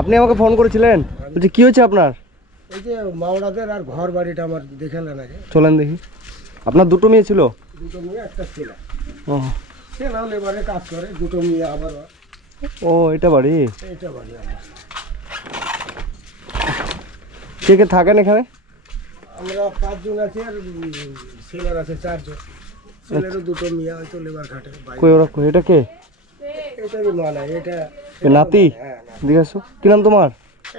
আপনি আমাকে ফোন করেছিলেন, বলছি কি হয়েছে আপনার? এই যে মাওড়াদের আর ঘর বাড়িটা আমার দেখালেন আগে। চলেন দেখি। আপনার দুটো মেয়ে ছিল? দুটো মেয়ে একটা ছেলে। ও, ছেলে লেবারে কাজ করে, দুটো মেয়ে আবার। ও এটা বাড়ি? এটা বাড়ি আমার। কে কে থাকেন এখানে? আমরা 5 জন আছি আর ছেলের আছে 4 জন। ছেলেরও দুটো মেয়ে হয়তো লেবার খাটে। কই ওরা কই? এটা কে? এটা মা না, এটা নাতি। হ্যাঁ। এদিকে আসো। কি নাম তোমার?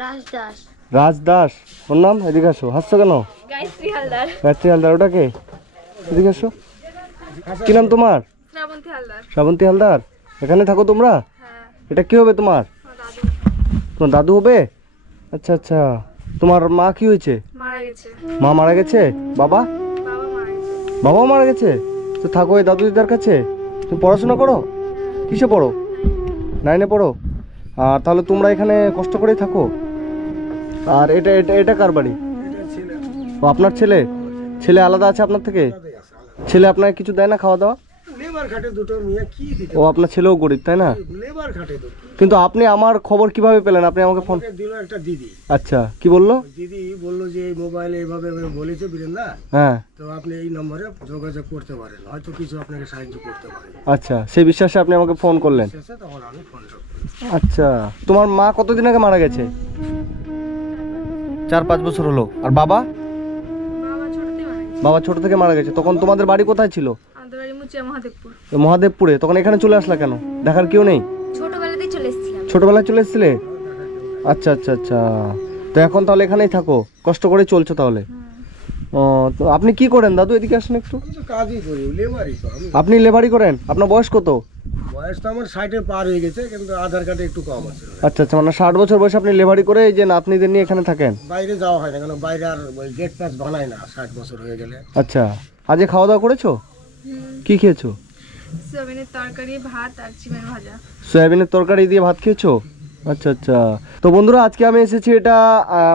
রাজ দাস। রাজ দাস ওর নাম। এদিকে আসো। হাসছো কেন? গায়ত্রী হালদার। গায়ত্রী হালদার। ওটা কে? এদিকে আসো। কি নাম তোমার? শ্রাবন্তী হালদার। শ্রাবন্তী হালদার। এখানে থাকো তোমরা? হ্যাঁ। এটা কি হবে তোমার? দাদু তোমার দাদু হবে? আচ্ছা আচ্ছা। তোমার মা কি হয়েছে? মারা গেছে। মা মারা গেছে? বাবা? বাবা মারা গেছে। বাবাও মারা গেছে? তো থাকো এই দাদু দিদার কাছে। তুমি পড়াশোনা করো? কিসে পড়ো? 9-এ পড়ো? আর তাহলে তোমরা এখানে কষ্ট করেই থাকো। আর এটা এটা এটা কার বাড়ি? এটা ছেলে। ও আপনার ছেলে? ছেলে আলাদা আছে আপনার থেকে? ছেলে আপনাকে কিছু দেয় না খাওয়া দাওয়া? লেবার খাটে দুটো মেয়ে, কি দিতে? ও আপনার ছেলেও গরিব তাই না? লেবার খাটে তো। কিন্তু আপনি আমার খবর কিভাবে পেলেন? আপনি আমাকে ফোন। আমাকে দিল একটা দিদি। আচ্ছা, কি বললো? দিদি বললো যে এই মোবাইলে এইভাবে বলেছে বীরেন্দা, হ্যাঁ তো আপনি এই নম্বরে যোগাযোগ করতে পারেন, হয়তো কিছু আপনাকে সাহায্য করতে পারে। আচ্ছা, সেই বিশ্বাসে আপনি আমাকে ফোন করলেন। শেষে তখন আমি ফোনটা করি। আচ্ছা, তোমার মা কতদিন আগে মারা গেছে? 4-5 বছর হলো। আর বাবা? বাবা ছোটতেই মারা গেছে। বাবা ছোট থেকে মারা গেছে। তখন তোমাদের বাড়ি কোথায় ছিল? আমাদের বাড়ি মুচিয়া মহাদেবপুর। মহাদেবপুরে। তখন এখানে চলে আসলা কেন? দেখার কেউ নেই? ছোটবেলাতেই চলে এসেছিলাম। ছোটবেলায় চলে এসেছিলে? আচ্ছা আচ্ছা আচ্ছা। তো এখন তাহলে এখানেই থাকো, কষ্ট করে চলছো তাহলে? ও, তো আপনি কি করেন দাদু? এদিকে আসেন একটু। আমি তো কাজই করি, লেবারই তো আমি। আপনি লেবারি করেন? আপনার বয়স কত? বয়স তো আমার 60-এর পার হয়ে গেছে, কিন্তু আধার কার্ডে একটু কম আছে। আচ্ছা আচ্ছা, মানে 60 বছর বয়সে আপনি লেবারি করে এই যে নাতনিদের নিয়ে এখানে থাকেন? বাইরে যাওয়া হয় না, কারণ বাইরে আর গেট পাস বানায় না 60 বছর হয়ে গেলে। আচ্ছা, আজকে খাওয়া দাওয়া করেছো? কি খেয়েছো? সয়াবিনের তরকারি, ভাত আর চিমের ভাজা। সয়াবিনের তরকারি দিয়ে ভাত খেয়েছো? আচ্ছা আচ্ছা। তো বন্ধুরা, আজকে আমি এসেছি এটা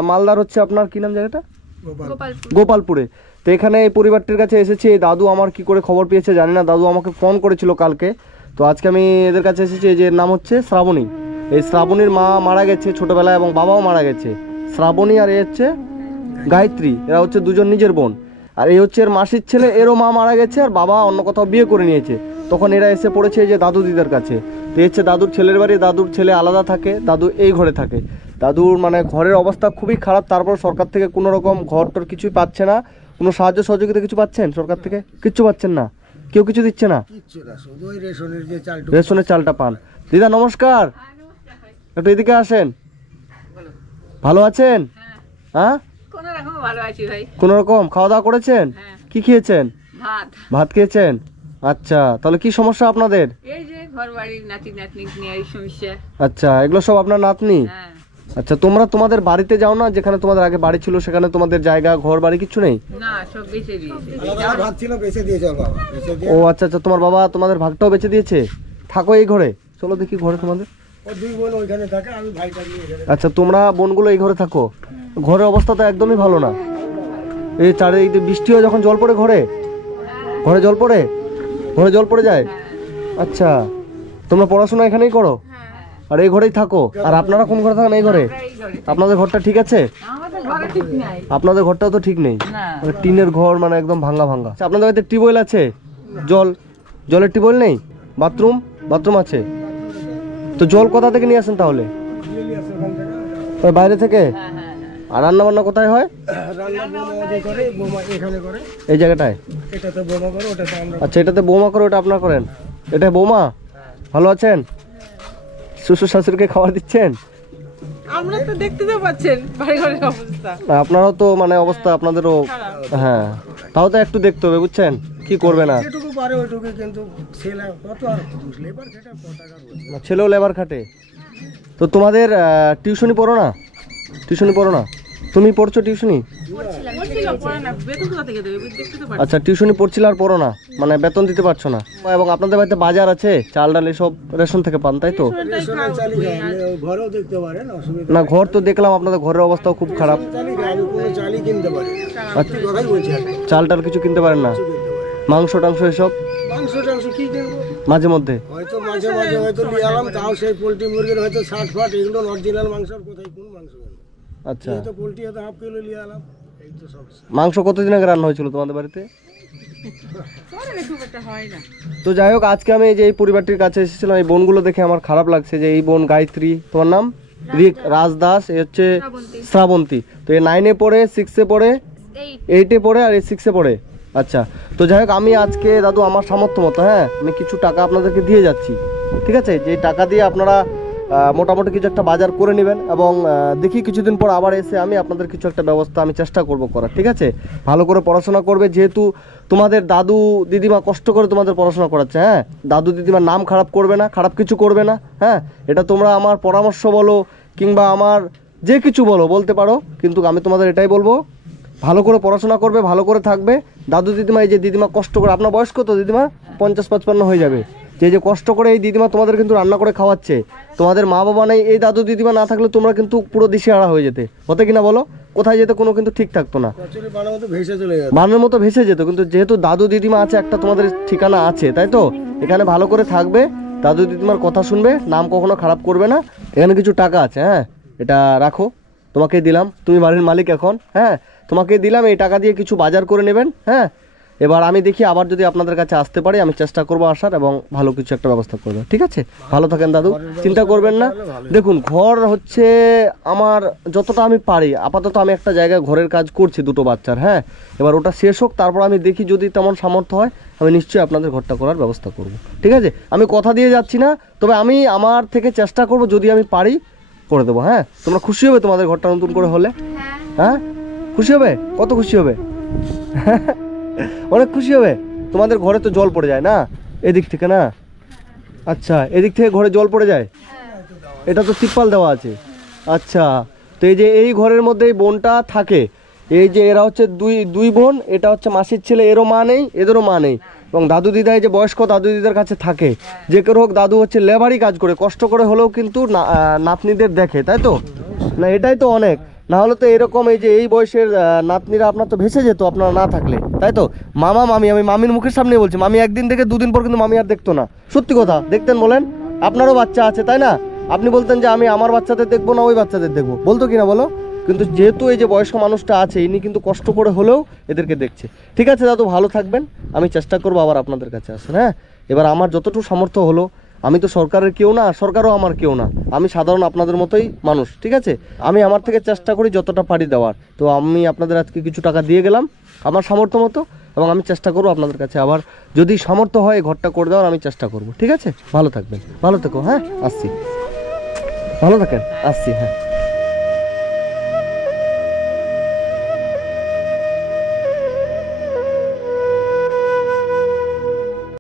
মালদার হচ্ছে আপনার কি নাম জায়গাটা? গোপালপুর। গোপালপুরে। তো এখানে এই পরিবারটির কাছে এসেছি। এই দাদু আমার কি করে খবর পেয়েছে জানি না, দাদু আমাকে ফোন করেছিল কালকে। তো আজকে আমি এদের কাছে এসেছি। এই যে নাম হচ্ছে শ্রাবণী। এই শ্রাবণীর মা মারা গেছে ছোটবেলায় এবং বাবাও মারা গেছে। শ্রাবণী আর এ হচ্ছে গায়ত্রী, এরা হচ্ছে দুজন নিজের বোন। আর এই হচ্ছে এর মাসির ছেলে, এরও মা মারা গেছে আর বাবা অন্য কোথাও বিয়ে করে নিয়েছে। তখন এরা এসে পড়েছে এই যে দাদু দিদার কাছে। তো এই হচ্ছে দাদুর ছেলের বাড়ি। দাদুর ছেলে আলাদা থাকে, দাদু এই ঘরে থাকে। দাদুর মানে ঘরের অবস্থা খুবই খারাপ। তারপর সরকার থেকে কোনো রকম ঘর টর কিছুই পাচ্ছে না। কোনো সাহায্য সহযোগিতা কিছু পাচ্ছেন সরকার থেকে? কিচ্ছু পাচ্ছেন না? কেউ কিছু দিচ্ছে না? কিচ্ছু না, শুধু ওই রেশনের যে চালটা। রেশনের চালটা পান। দিদা নমস্কার, একটু এদিকে আসেন। ভালো আছেন? হ্যাঁ, কোন রকম ভালো আছি ভাই। কোনো রকম খাওয়া দাওয়া করেছেন? হ্যাঁ। কি খেয়েছেন? ভাত। ভাত খেয়েছেন? আচ্ছা, তাহলে কি সমস্যা আপনাদের? এই যে ঘর বাড়ির নাতি নাতনি নিয়ে এই সমস্যা। আচ্ছা, এগুলো সব আপনার নাতনি? হ্যাঁ। আচ্ছা, তোমরা তোমাদের বাড়িতে যাও না, যেখানে তোমাদের আগে বাড়ি ছিল সেখানে তোমাদের জায়গা ঘর বাড়ি কিছু নেই? না, সব বেঁচে দিয়েছে। আলাদা ভাত ছিল, বেঁচে দিয়েছে ওর বাবা, বেঁচে দিয়ে ও আচ্ছা আচ্ছা, তোমার বাবা তোমাদের ভাগটাও বেঁচে দিয়েছে। থাকো এই ঘরে, চলো দেখি ঘরে তোমাদের। ওর 2 বোন ওইখানে থাকে, আমি ভাইটা নিয়ে এখানে। আচ্ছা, তোমরা বোনগুলো এই ঘরে থাকো। ঘরের অবস্থা তো একদমই ভালো না। এই চারিদিকে বৃষ্টি হয় যখন জল পড়ে ঘরে, ঘরে জল পড়ে, ঘরে জল পড়ে যায়। আচ্ছা, তোমরা পড়াশোনা এখানেই করো আর এই ঘরেই থাকো? আর আপনারা কোন ঘরে থাকেন? এই ঘরে? এই ঘরে। আপনাদের ঘরটা ঠিক আছে? আমাদের ঘরে ঠিক নাই। আপনাদের ঘরটাও তো ঠিক নেই, না। মানে টিনের ঘর, মানে একদম ভাঙা ভাঙা। আচ্ছা, আপনাদের বাড়িতে টিউবওয়েল আছে? জলের টিউবওয়েল নেই? বাথরুম আছে? তো জল কোথা থেকে নিয়ে আসেন তাহলে? নিয়ে নিয়ে আসে ওখান থেকে। ওই বাইরে থেকে? হ্যাঁ হ্যাঁ হ্যাঁ। আর রান্না বান্না কোথায় হয়? রান্না বোমা ওদের করে, বোমা এখানে করে। এই জায়গাটায়? এটাতে বোমা করে, ওটাতে আমরা। আচ্ছা, এটাতে বৌমা করে, ওটা আপনার করেন? এটা বৌমা? ভালো আছেন? শ্বশুর শাশুড়িকে খাবার দিচ্ছেন? আমরা তো দেখতে তো পাচ্ছেন বাড়ি ঘরের অবস্থা। না, আপনারাও তো মানে অবস্থা আপনাদেরও। হ্যাঁ, তাও তো একটু দেখতে হবে, বুঝছেন? কি করবে না, যেটুকু পারে ওইটুকু, কিন্তু ছেলে কত আর লেবার খেটে কত টাকা রোজগার। ছেলেও লেবার খাটে। তো তোমাদের টিউশনি পড়ো না? টিউশনি পড়ো না? তুমি পড়ছো টিউশনি? পড়ে না, বেতন কোথা থেকে দেবে? দেখতে তো পাচ্ছেন। আচ্ছা, টিউশনি পড়ছিলে আর পড়ো না, মানে বেতন দিতে পারছো না। এবং আপনাদের বাড়িতে বাজার আছে, চাল ডাল এসব রেশন থেকে পান তাই তো? রেশনের চালই খাই, আপনি ঘরেও দেখতে পারেন, অসুবিধা না, ঘর তো দেখলাম আপনাদের ঘরের অবস্থাও খুব খারাপ। চালই খাই, আমি কোনো চালই কিনতে পারি না। আচ্ছা, কথাই বলছি আপনি। চাল টাল কিছু কিনতে পারেন না? কিনতে পারি না। মাংস টাংস এসব? মাংস টাংস কি কিনবো? মাঝে মধ্যে? হয়তো মাঝে মাঝে হয়তো নিয়ে এলাম, তাও সেই পোলট্রি মুরগির হয়তো 60 এগুলো অরিজিনাল মাংসের কোথায় কোন মাংস হবে? আচ্ছা, এই তো পোলট্রি হয়তো হাফ কিলো নিয়ে এলাম, এই তো সব। মাংস কতদিন আগে রান্না হয়েছিল তোমাদের বাড়িতে? পরে খুব একটা হয় না। তো যাই হোক, আজকে আমি এই যে এই পরিবারটির কাছে এসেছিলাম, এই বোনগুলো দেখে আমার খারাপ লাগছে যে এই বোন গায়ত্রী, তোমার নাম রাজদাস, এই হচ্ছে শ্রাবন্তী। শ্রাবন্তী। তো এই 9-এ পড়ে, 6-এ পড়ে, 8-এ পড়ে আর এই 6-এ পড়ে। আচ্ছা, তো যাই হোক, আমি আজকে দাদু আমার সামর্থ্য মতো, হ্যাঁ, আমি কিছু টাকা আপনাদেরকে দিয়ে যাচ্ছি, ঠিক আছে? যে টাকা দিয়ে আপনারা মোটামুটি কিছু একটা বাজার করে নেবেন, এবং দেখি কিছুদিন পর আবার এসে আমি আপনাদের কিছু একটা ব্যবস্থা আমি চেষ্টা করব করার, ঠিক আছে? ভালো করে পড়াশোনা করবে, যেহেতু তোমাদের দাদু দিদিমা কষ্ট করে তোমাদের পড়াশোনা করাচ্ছে, হ্যাঁ? দাদু দিদিমার নাম খারাপ করবে না, খারাপ কিছু করবে না, হ্যাঁ? এটা তোমরা আমার পরামর্শ বলো কিংবা আমার যে কিছু বলতে পারো, কিন্তু আমি তোমাদের এটাই বলবো, ভালো করে পড়াশোনা করবে, ভালো করে থাকবে। দাদু দিদিমা, এই যে দিদিমা কষ্ট করে, আপনার বয়স কত দিদিমা? 50-55 হয়ে যাবে। যে কষ্ট করে এই দিদিমা তোমাদের কিন্তু রান্না করে খাওয়াচ্ছে, তোমাদের মা বাবা নেই, এই দাদু দিদিমা না থাকলে তোমরা কিন্তু পুরো দিশেহারা হয়ে যেতে, হতে কিনা বলো? কোথায় যেতে কোনো কিন্তু ঠিক থাকতো না, কচুরি বানার মতো ভেসে চলে যাবে, বানের মতো ভেসে যেত। কিন্তু যেহেতু দাদু দিদিমা আছে, একটা তোমাদের ঠিকানা আছে, তাই তো? এখানে ভালো করে থাকবে, দাদু দিদিমার কথা শুনবে, নাম কখনো খারাপ করবে না। এখানে কিছু টাকা আছে, হ্যাঁ, এটা রাখো, তোমাকে দিলাম, তুমি বাড়ির মালিক এখন, হ্যাঁ, তোমাকে দিলাম, এই টাকা দিয়ে কিছু বাজার করে নেবেন, হ্যাঁ? এবার আমি দেখি আবার যদি আপনাদের কাছে আসতে পারি, আমি চেষ্টা করবো আসার, এবং ভালো কিছু একটা ব্যবস্থা করবো, ঠিক আছে? ভালো থাকেন দাদু, চিন্তা করবেন না। দেখুন, ঘর হচ্ছে আমার যতটা আমি পারি, আপাতত আমি একটা জায়গায় ঘরের কাজ করছি 2টো বাচ্চার, হ্যাঁ? এবার ওটা শেষ হোক, তারপর আমি দেখি যদি তেমন সামর্থ্য হয়, আমি নিশ্চয়ই আপনাদের ঘরটা করার ব্যবস্থা করব, ঠিক আছে? আমি কথা দিয়ে যাচ্ছি না, তবে আমি আমার থেকে চেষ্টা করব, যদি আমি পারি করে দেবো, হ্যাঁ? তোমরা খুশি হবে তোমাদের ঘরটা নতুন করে হলে? হ্যাঁ, খুশি হবে? কত খুশি হবে? অনেক খুশি হবে। তোমাদের ঘরে তো জল পড়ে যায় না এদিক থেকে, না? আচ্ছা, এদিক থেকে ঘরে জল পড়ে যায়? এটা তো তিরপাল দেওয়া আছে। আচ্ছা, তো এই যে এই ঘরের মধ্যে এই বোনটা থাকে, এই যে এরা হচ্ছে দুই বোন, এটা হচ্ছে মাসির ছেলে, এরও মা নেই, এদেরও মা নেই, এবং দাদু দিদা এই যে বয়স্ক দাদু দিদার কাছে থাকে। যে কেউ হোক, দাদু হচ্ছে লেবারই কাজ করে, কষ্ট করে হলেও কিন্তু নাতনিদের দেখে, তাই তো? না, এটাই তো অনেক। না হলে তো এরকম এই যে এই বয়সের নাতনিরা আপনার তো ভেসে যেত আপনারা না থাকলে, তাই তো? মামা মামি, আমি মামির মুখের সামনে বলছি, মামি একদিন থেকে 2 দিন পর কিন্তু মামি আর দেখতো না। সত্যি কথা, দেখতেন বলেন? আপনারও বাচ্চা আছে, তাই না? আপনি বলতেন যে আমি আমার বাচ্চাদের দেখবো না, ওই বাচ্চাদের দেখবো, বলতো কিনা বলো? কিন্তু যেহেতু এই যে বয়স্ক মানুষটা আছে, ইনি কিন্তু কষ্ট করে হলেও এদেরকে দেখছে। ঠিক আছে দাদু, ভালো থাকবেন, আমি চেষ্টা করবো আবার আপনাদের কাছে আসেন, হ্যাঁ? এবার আমার যতটুকু সামর্থ্য হলো, আমি তো সরকারের কেউ না, সরকারও আমার কেউ না, আমি সাধারণ আপনাদের মতোই মানুষ, ঠিক আছে? আমি আমার থেকে চেষ্টা করি যতটা পারি দেওয়ার। তো আমি আপনাদের আজকে কিছু টাকা দিয়ে গেলাম আমার সামর্থ্য মতো, এবং আমি চেষ্টা করবো আপনাদের কাছে আবার যদি সামর্থ্য হয় ঘরটা করে দেওয়ার, আমি চেষ্টা করব, ঠিক আছে? ভালো থাকবেন, ভালো থেকো, হ্যাঁ? আসছি, ভালো থাকেন, আসছি, হ্যাঁ।